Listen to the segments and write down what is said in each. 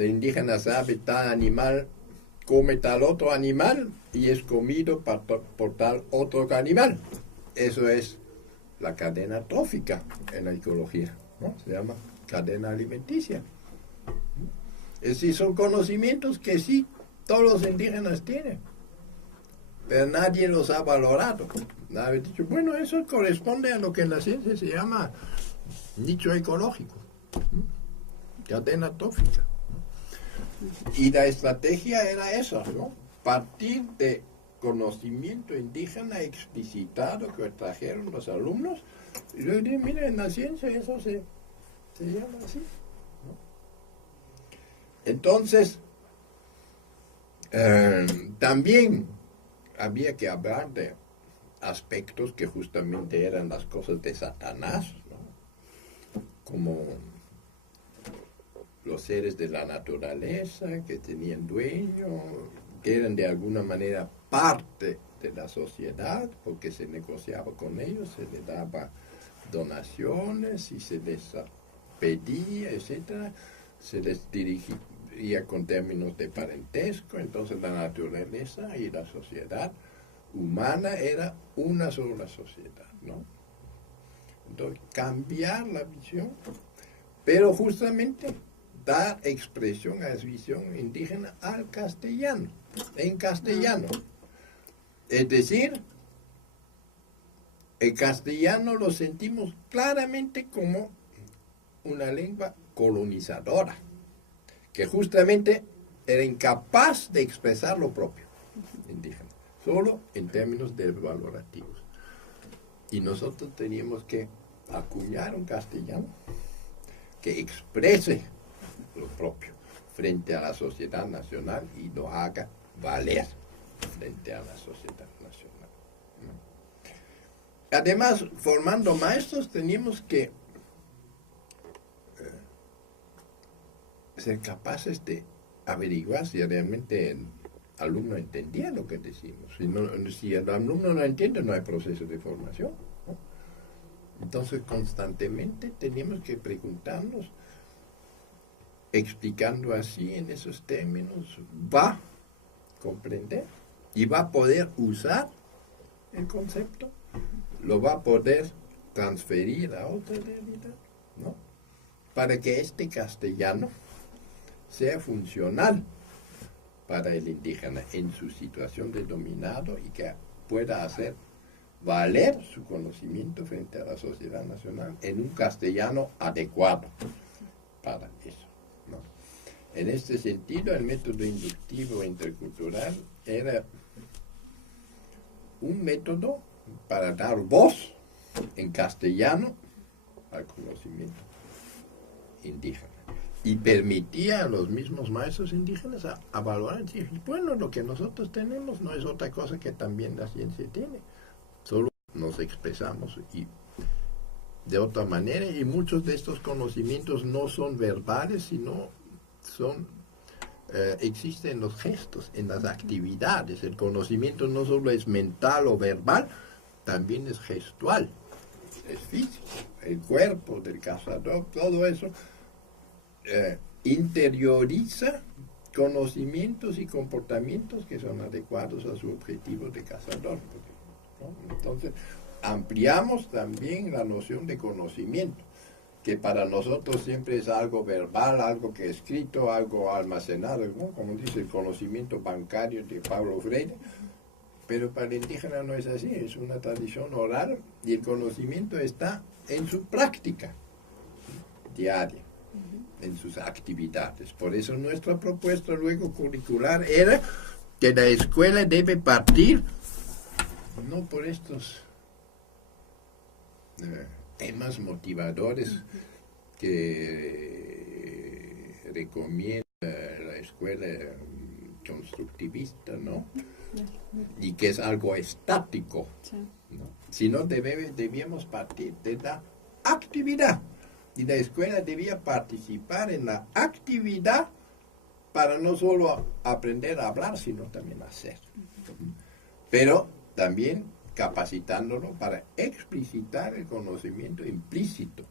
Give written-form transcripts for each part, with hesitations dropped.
El indígena sabe tal animal come tal otro animal y es comido por tal otro animal. Eso es la cadena trófica en la ecología, ¿no? Se llama cadena alimenticia. Es decir, son conocimientos que sí todos los indígenas tienen, pero nadie los ha valorado. Nadie ha dicho, bueno, eso corresponde a lo que en la ciencia se llama nicho ecológico, cadena trófica. Y la estrategia era eso, ¿no? Partir de conocimiento indígena explicitado que trajeron los alumnos, y luego dije, mira, en la ciencia eso se llama así, ¿no? Entonces, también había que hablar de aspectos que justamente eran las cosas de Satanás, ¿no? Como los seres de la naturaleza que tenían dueño, que eran de alguna manera parte de la sociedad, porque se negociaba con ellos, se les daba donaciones y se les pedía, etcétera, se les dirigía con términos de parentesco. Entonces la naturaleza y la sociedad humana era una sola sociedad, ¿no? Entonces cambiar la visión, pero justamente dar expresión a esa visión indígena al castellano, en castellano. Es decir, el castellano lo sentimos claramente como una lengua colonizadora, que justamente era incapaz de expresar lo propio indígena, solo en términos desvalorativos. Y nosotros teníamos que acuñar un castellano que exprese lo propio frente a la sociedad nacional y lo haga valer frente a la sociedad nacional, ¿no? Además, formando maestros teníamos que ser capaces de averiguar si realmente el alumno entendía lo que decimos. Si el alumno no entiende, no hay proceso de formación, ¿no? Entonces, constantemente teníamos que preguntarnos, explicando así en esos términos, ¿va a comprender y va a poder usar el concepto? ¿Lo va a poder transferir a otra realidad? ¿No? Para que este castellano sea funcional para el indígena en su situación de dominado y que pueda hacer valer su conocimiento frente a la sociedad nacional en un castellano adecuado para eso, ¿no? En este sentido, el método inductivo intercultural era un método para dar voz en castellano al conocimiento indígena y permitía a los mismos maestros indígenas a valorar y decir, bueno, lo que nosotros tenemos no es otra cosa que también la ciencia tiene, solo nos expresamos y de otra manera, y muchos de estos conocimientos no son verbales, sino son existen en los gestos, en las actividades. El conocimiento no solo es mental o verbal, también es gestual, es físico. El cuerpo del cazador, todo eso interioriza conocimientos y comportamientos que son adecuados a su objetivo de cazador, ¿no? Entonces, ampliamos también la noción de conocimiento, que para nosotros siempre es algo verbal, algo que escrito, algo almacenado, ¿no? Como dice el conocimiento bancario de Pablo Freire, pero para el indígena no es así, es una tradición oral y el conocimiento está en su práctica diaria, en sus actividades. Por eso nuestra propuesta luego curricular era que la escuela debe partir no por estos temas motivadores que recomienda la escuela constructivista, ¿no? Y que es algo estático, ¿no? Sino debíamos partir de la actividad, y la escuela debía participar en la actividad para no solo aprender a hablar, sino también a hacer, pero también capacitándolo para explicitar el conocimiento implícito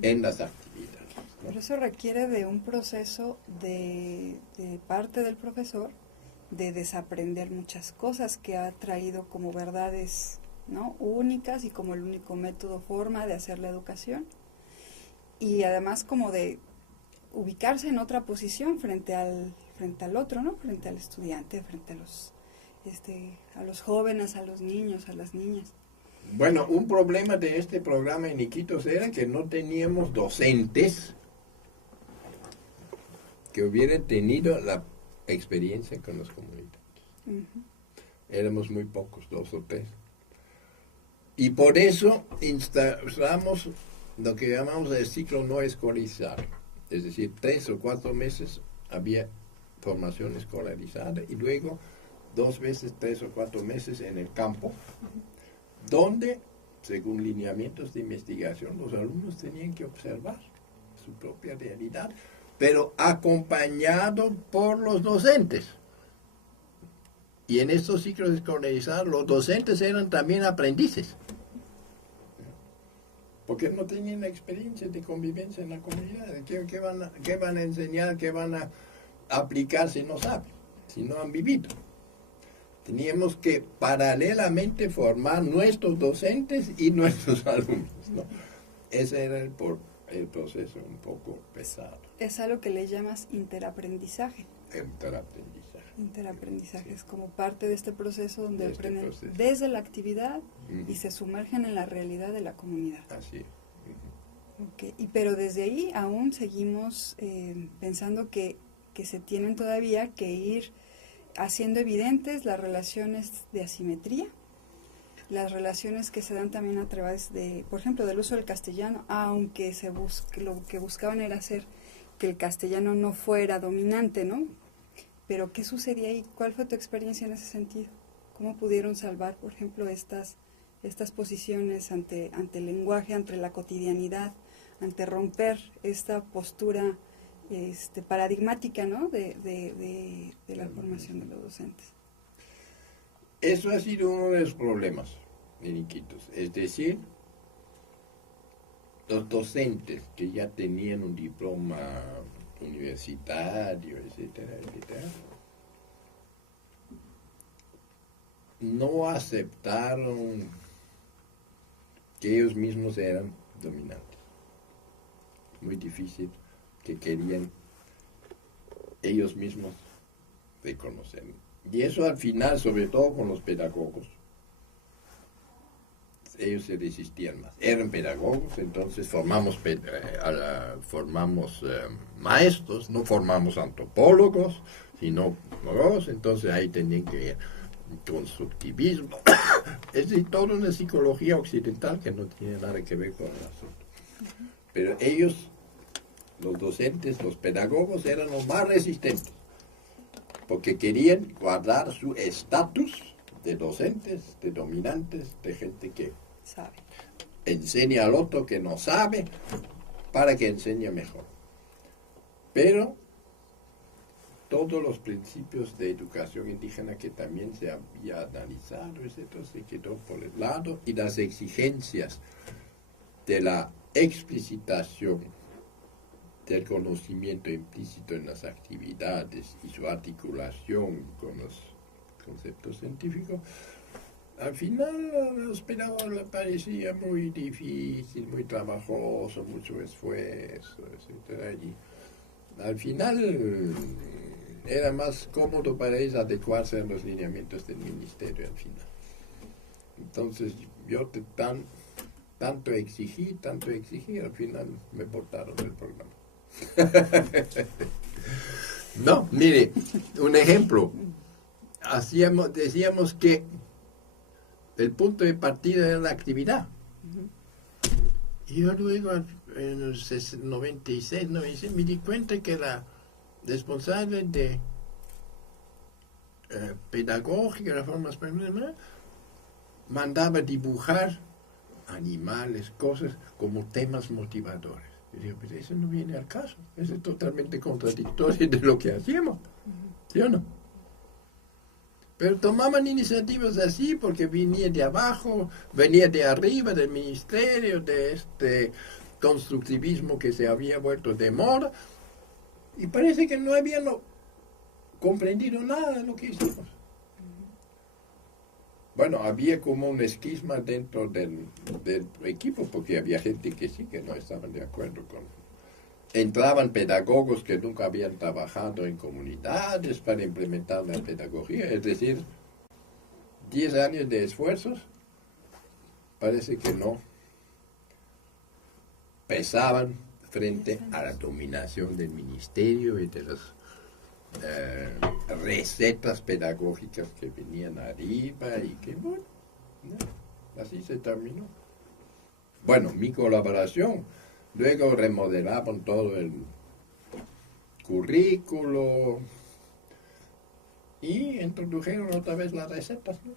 en las actividades. Pero eso requiere de un proceso de parte del profesor de desaprender muchas cosas que ha traído como verdades, ¿no?, únicas y como el único método, forma de hacer la educación. Y además como de ubicarse en otra posición frente al otro, ¿no?, frente al estudiante, frente a los jóvenes, a los niños, a las niñas. Bueno, un problema de este programa en Iquitos era que no teníamos docentes que hubieran tenido la experiencia con los comunitarios. Éramos muy pocos, 2 o 3. Y por eso instalamos lo que llamamos el ciclo no escolarizado. Es decir, 3 o 4 meses había formación escolarizada y luego 2 veces 3 o 4 meses en el campo, donde, según lineamientos de investigación, los alumnos tenían que observar su propia realidad, pero acompañado por los docentes. Y en estos ciclos escolarizados, los docentes eran también aprendices, porque no tenían la experiencia de convivencia en la comunidad. ¿Qué van a enseñar? ¿Qué van a aplicar si no saben? Si no han vivido. Teníamos que paralelamente formar nuestros docentes y nuestros alumnos, ¿no? Ese era el proceso un poco pesado. Es algo que le llamas interaprendizaje. Interaprendizaje. Interaprendizaje, sí. Es como parte de este proceso donde aprenden desde la actividad y se sumergen en la realidad de la comunidad. Así es. Okay. Pero desde ahí aún seguimos pensando que se tienen todavía que ir haciendo evidentes las relaciones de asimetría, las relaciones que se dan también a través de, por ejemplo, del uso del castellano, aunque lo que buscaban era hacer que el castellano no fuera dominante, ¿no? Pero ¿qué sucedía ahí? ¿Cuál fue tu experiencia en ese sentido? ¿Cómo pudieron salvar, por ejemplo, estas posiciones ante el lenguaje, ante la cotidianidad, ante romper esta postura paradigmática, ¿no?, de la formación de los docentes? Eso ha sido uno de los problemas en Iquitos. Es decir, los docentes que ya tenían un diploma universitario, etcétera, etcétera, no aceptaron que ellos mismos eran dominantes. Muy difícil que querían ellos mismos reconocer. Y eso al final, sobre todo con los pedagogos, ellos se resistían más. Eran pedagogos, entonces formamos maestros, no formamos antropólogos, sino pedagogos, entonces ahí tenían que ir constructivismo. Es decir, toda una psicología occidental que no tiene nada que ver con el asunto. Pero ellos, los docentes, los pedagogos, eran los más resistentes, porque querían guardar su estatus de docentes, de dominantes, de gente que sabe, enseña al otro que no sabe, para que enseñe mejor. Pero todos los principios de educación indígena que también se había analizado, etc., se quedó por el lado, y las exigencias de la explicitación del conocimiento implícito en las actividades y su articulación con los conceptos científicos, al final a los pedagogos les parecía muy difícil, muy trabajoso, mucho esfuerzo, etc. Y al final era más cómodo para ellos adecuarse a los lineamientos del ministerio al final. Entonces yo tanto exigí, al final me botaron del programa. No, mire, un ejemplo. Decíamos que el punto de partida era la actividad. Y yo luego, en el 96, me di cuenta que la responsable de pedagógica, de forma española, mandaba dibujar animales, cosas como temas motivadores. Y digo, pero eso no viene al caso, eso es totalmente contradictorio de lo que hacíamos, ¿sí o no? Pero tomaban iniciativas así porque venía de abajo, venía de arriba, del ministerio, constructivismo que se había vuelto de moda, y parece que no habían comprendido nada de lo que hicimos. Bueno, había como un esquisma dentro del equipo, porque había gente que sí, que no estaban de acuerdo con... Entraban pedagogos que nunca habían trabajado en comunidades para implementar la pedagogía, es decir, 10 años de esfuerzos, parece que no pesaban frente a la dominación del ministerio y de las recetas pedagógicas que venían arriba y que, bueno, así se terminó. Bueno, mi colaboración, luego remodelaron todo el currículo y introdujeron otra vez las recetas, ¿no?